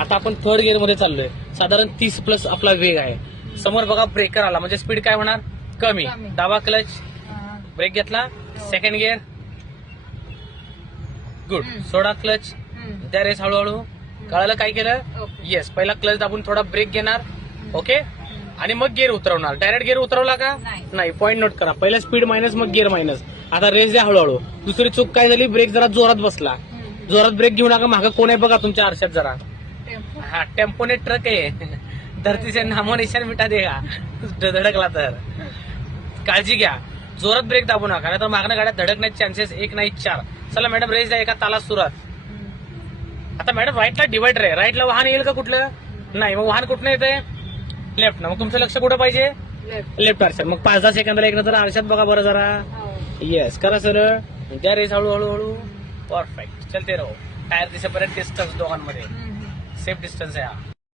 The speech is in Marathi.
आता आपण थर्ड गिअर मध्ये चाललोय. साधारण 30+ आपला वेग आहे. समोर बघा ब्रेकर आला म्हणजे स्पीड काय होणार, कमी. दाबा क्लच, ब्रेक घेतला, सेकंड गिअर, गुड. सोडा क्लच, त्या रेस हळूहळू. कळालं काय केलं? येस. पहिला क्लच दाबून थोडा ब्रेक घेणार, ओके, आणि मग गिअर उतरवणार. डायरेक्ट गिअर उतरवला का नाही, पॉईंट नोट करा. पहिला स्पीड मायनस, मग गिअर मायनस. आता रेस द्या हळूहळू. दुसरी चूक काय झाली, ब्रेक जरा जोरात बसला. जोरात ब्रेक घेऊ नका, मागं कोण आहे बघा तुमच्या आरशात जरा. हा, टेम्पोने ट्रक आहे, धरती से नामो निशान मिटा देगा धडकला तर. काळजी घ्या, जोरात ब्रेक दाबू नका, नाही तर मागण्या गाड्यात धडकण्याचे चान्सेस 1 नाही 4. चला मॅडम रेस द्या, एका तालात सुरुवात. आता मॅडम राईटला डिवायडर आहे, राईटला वाहन येईल का कुठलं? नाही. मग वाहन कुठनं येतंय? लेफ्ट ना. मग तुमचं लक्ष कुठं पाहिजे? लेफ्ट आरशात. मग 5-10 सेकंदाला एक नंतर आरशात बघा बरं जरा. येस, करा सरळ. द्या रेस हळूहळू. परफेक्ट. चलते रहो. टायर दिसेपर्यंत डिस्टन्स दोघांमध्ये सेफ डिस्टन्स आहे हा.